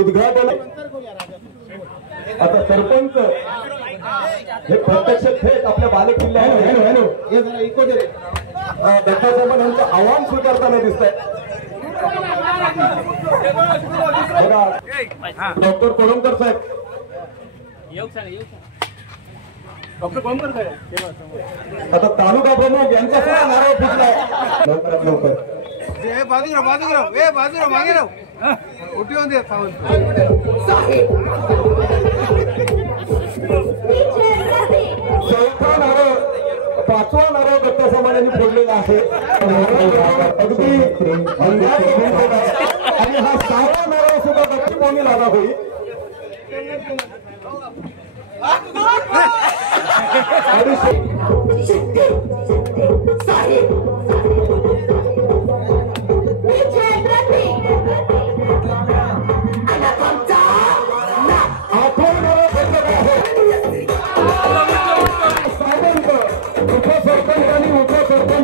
उद्घाटन आता सरपंच हे प्रत्यक्ष थेट आपल्या बालेकिल्ल्यावर दत्तासाहेब यांचं आव्हान स्वीकारताना दिसत आहे। डॉक्टर कोरमकर साहेब डॉक्टर कोरमकर साहेब आता तालुका प्रमुख यांचा सुद्धा नारळ फुटलाय। लवकरात लवकर बाजूला मागे राहू उठून दे चौथा नारळ पाचवा नारळ दत्तासाहेबांनी फोडलेला आहे अगदी आणि हा 6वा नारळ सुद्धा दत्त कोणी लागा होईल। सरपंच आणि उपसरपंच